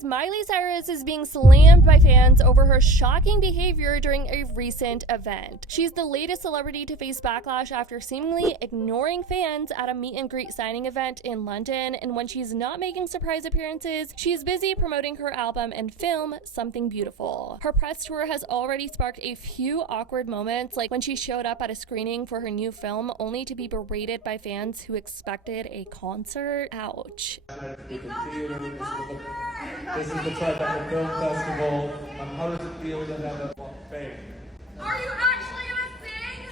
because Miley Cyrus is being slammed by fans over her shocking behavior during a recent event. She's the latest celebrity to face backlash after seemingly ignoring fans at a meet and greet signing event in London, and when she's not making surprise appearances, she's busy promoting her album and film, Something Beautiful. Her press tour has already sparked a few awkward moments, like when she showed up at a screening for her new film only to be berated by fans who expected a concert. Ouch. This is the Tribeca Film Festival. How does it feel to have a fame? Are you actually gonna sing?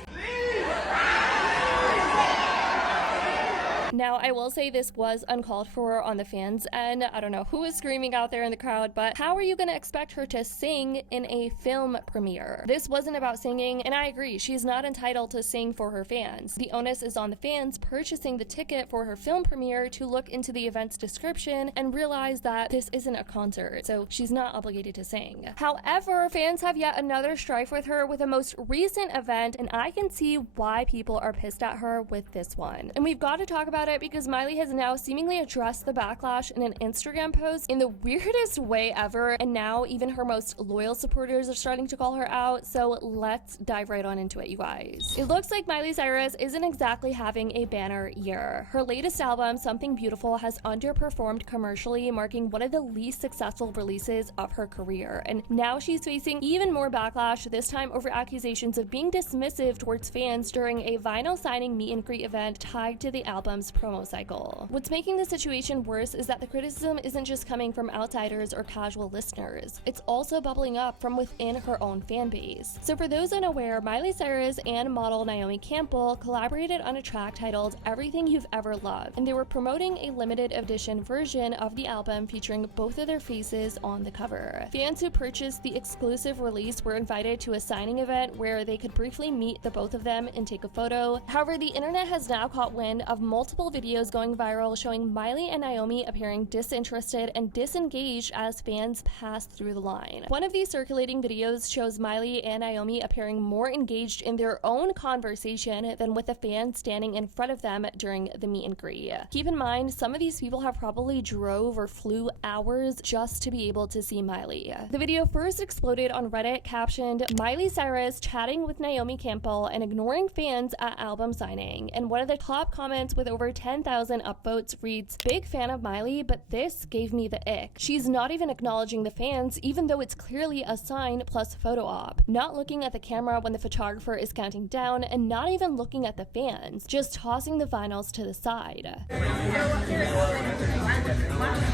Now, I will say this was uncalled for on the fans' end. I don't know who was screaming out there in the crowd, but how are you going to expect her to sing in a film premiere? This wasn't about singing, and I agree, she's not entitled to sing for her fans. The onus is on the fans purchasing the ticket for her film premiere to look into the event's description and realize that this isn't a concert, so she's not obligated to sing. However, fans have yet another strife with her with a most recent event, and I can see why people are pissed at her with this one. And we've got to talk about it because Miley has now seemingly addressed the backlash in an Instagram post in the weirdest way ever, and now even her most loyal supporters are starting to call her out, so let's dive right on into it, you guys. It looks like Miley Cyrus isn't exactly having a banner year. Her latest album, Something Beautiful, has underperformed commercially, marking one of the least successful releases of her career, and now she's facing even more backlash, this time over accusations of being dismissive towards fans during a vinyl signing meet and greet event tied to the album's promo cycle. What's making the situation worse is that the criticism isn't just coming from outsiders or casual listeners, it's also bubbling up from within her own fan base. So for those unaware, Miley Cyrus and model Naomi Campbell collaborated on a track titled Everything You've Ever Loved, and they were promoting a limited edition version of the album featuring both of their faces on the cover. Fans who purchased the exclusive release were invited to a signing event where they could briefly meet the both of them and take a photo. However, the internet has now caught wind of multiple videos going viral showing Miley and Naomi appearing disinterested and disengaged as fans passed through the line. One of these circulating videos shows Miley and Naomi appearing more engaged in their own conversation than with the fans standing in front of them during the meet and greet. Keep in mind, some of these people have probably drove or flew hours just to be able to see Miley. The video first exploded on Reddit, captioned Miley Cyrus chatting with Naomi Campbell and ignoring fans at album signing, and one of the top comments with over 10,000 upvotes reads, "Big fan of Miley, but this gave me the ick. She's not even acknowledging the fans, even though it's clearly a sign plus photo op. Not looking at the camera when the photographer is counting down, and not even looking at the fans, just tossing the vinyls to the side."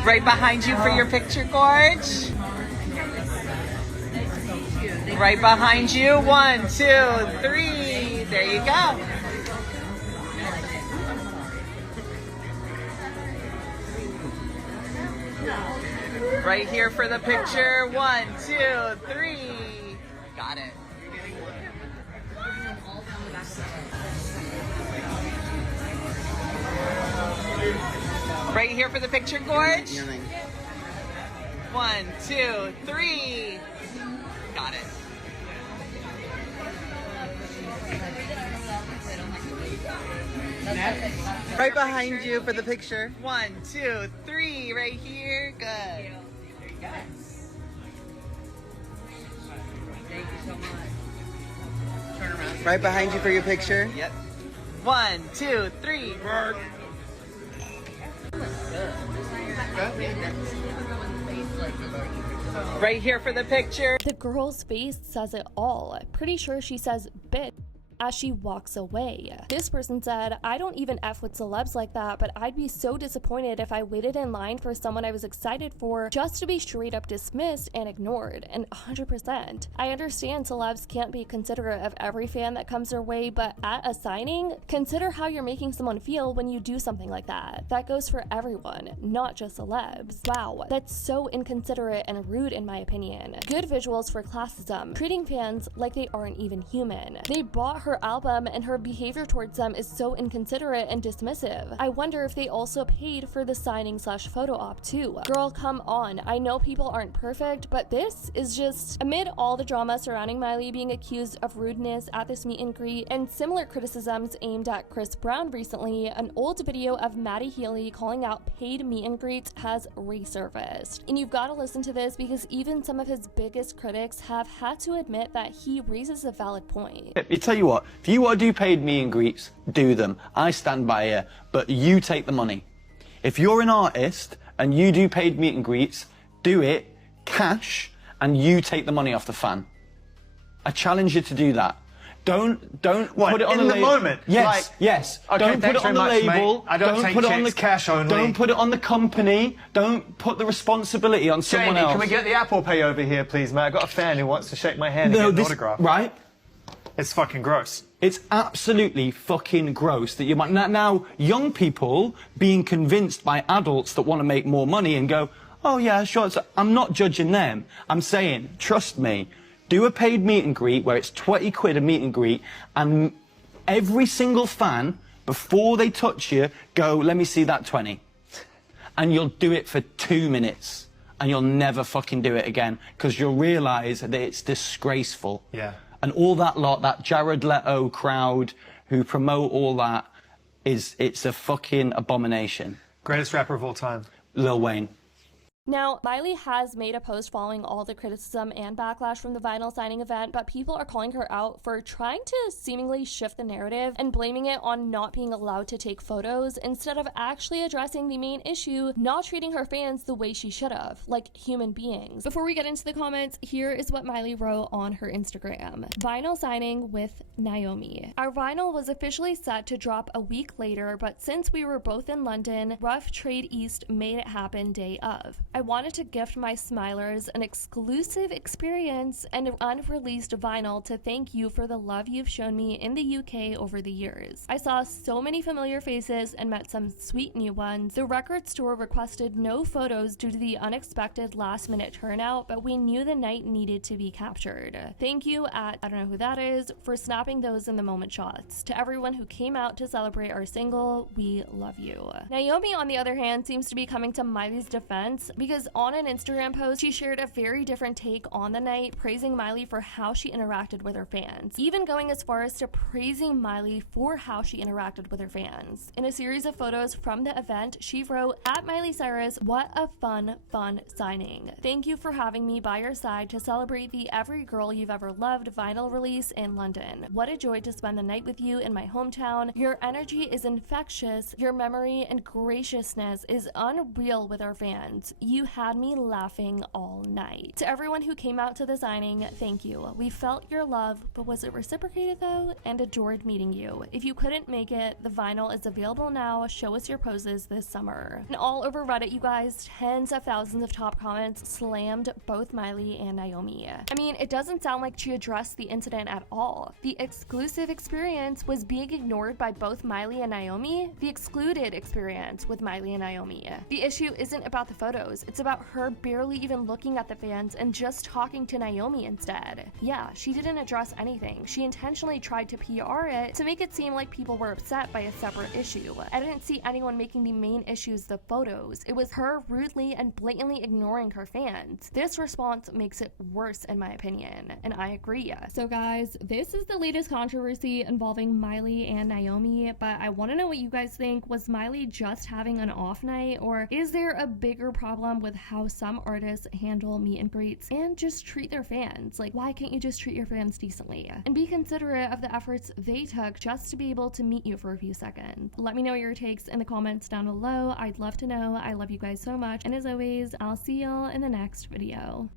Right behind you for your picture, Gorge. Right behind you. 1, 2, 3. There you go. Right here for the picture. 1, 2, 3. Got it. Right here for the picture, Gorge. 1, 2, 3. Got it. Right behind you for the picture. 1, 2, 3. Right here. Good. There you go. Thank you so much. Turn around. Right behind you for your picture. Yep. 1, 2, 3. Work. Right here for the picture. The girl's face says it all. Pretty sure she says bitch as she walks away. This person said, "I don't even F with celebs like that, but I'd be so disappointed if I waited in line for someone I was excited for just to be straight up dismissed and ignored." And 100%. I understand celebs can't be considerate of every fan that comes their way, but at a signing, consider how you're making someone feel when you do something like that. That goes for everyone, not just celebs. Wow, that's so inconsiderate and rude in my opinion. Good visuals for classism, treating fans like they aren't even human. They bought her her album and her behavior towards them is so inconsiderate and dismissive. I wonder if they also paid for the signing/photo op too. Girl, come on. I know people aren't perfect, but this is just... Amid all the drama surrounding Miley being accused of rudeness at this meet and greet and similar criticisms aimed at Chris Brown recently, an old video of Matty Healy calling out paid meet and greets has resurfaced. And you've got to listen to this because even some of his biggest critics have had to admit that he raises a valid point. I tell you what, if you want to do paid meet and greets, do them. I stand by you, but you take the money. If you're an artist and you do paid meet and greets, do it cash and you take the money off the fan. I challenge you to do that. Don't what, put it on in the the moment. Yes, like, yes. Okay, don't put it on the label. Mate. I don't take put it checks, on the cash only. Don't put it on the company. Don't put the responsibility on someone else. Can we get the Apple Pay over here, please, mate? I've got a fan who wants to shake my hand and get an autograph. Right? It's fucking gross. It's absolutely fucking gross that you might now young people being convinced by adults that want to make more money and go, oh yeah, sure. I'm not judging them. I'm saying, trust me. Do a paid meet and greet where it's 20 quid a meet and greet, and every single fan, before they touch you, go, let me see that 20. And you'll do it for 2 minutes, and you'll never fucking do it again, because you'll realise that it's disgraceful. Yeah. And all that lot, that Jared Leto crowd who promote all that, it's a fucking abomination. Greatest rapper of all time. Lil Wayne. Now, Miley has made a post following all the criticism and backlash from the vinyl signing event, but people are calling her out for trying to seemingly shift the narrative and blaming it on not being allowed to take photos instead of actually addressing the main issue, not treating her fans the way she should have, like human beings. Before we get into the comments, here is what Miley wrote on her Instagram. Vinyl signing with Naomi. Our vinyl was officially set to drop a week later, but since we were both in London, Rough Trade East made it happen day of. I wanted to gift my smilers an exclusive experience and an unreleased vinyl to thank you for the love you've shown me in the UK over the years. I saw so many familiar faces and met some sweet new ones. The record store requested no photos due to the unexpected last-minute turnout, but we knew the night needed to be captured. Thank you at, I don't know who that is, for snapping those in the moment shots. To everyone who came out to celebrate our single, we love you. Naomi, on the other hand, seems to be coming to Miley's defense because on an Instagram post, she shared a very different take on the night, praising Miley for how she interacted with her fans, even going as far as to praising Miley for how she interacted with her fans. In a series of photos from the event, she wrote, at Miley Cyrus, what a fun signing. Thank you for having me by your side to celebrate the Every Girl You've Ever Loved vinyl release in London. What a joy to spend the night with you in my hometown. Your energy is infectious. Your memory and graciousness is unreal with our fans. You had me laughing all night. To everyone who came out to the signing, thank you. We felt your love, but was it reciprocated though? And adored meeting you. If you couldn't make it, the vinyl is available now. Show us your poses this summer. And all over Reddit, you guys, tens of thousands of top comments slammed both Miley and Naomi. I mean, it doesn't sound like she addressed the incident at all. The exclusive experience was being ignored by both Miley and Naomi. The excluded experience with Miley and Naomi. The issue isn't about the photos. It's about her barely even looking at the fans and just talking to Naomi instead. Yeah, she didn't address anything. She intentionally tried to PR it to make it seem like people were upset by a separate issue. I didn't see anyone making the main issues the photos. It was her rudely and blatantly ignoring her fans. This response makes it worse in my opinion, and I agree. So guys, this is the latest controversy involving Miley and Naomi, but I want to know what you guys think. Was Miley just having an off night, or is there a bigger problem with how some artists handle meet and greets and just treat their fans? Like, why can't you just treat your fans decently and be considerate of the efforts they took just to be able to meet you for a few seconds? Let me know your takes in the comments down below. I'd love to know. I love you guys so much, and as always, I'll see y'all in the next video.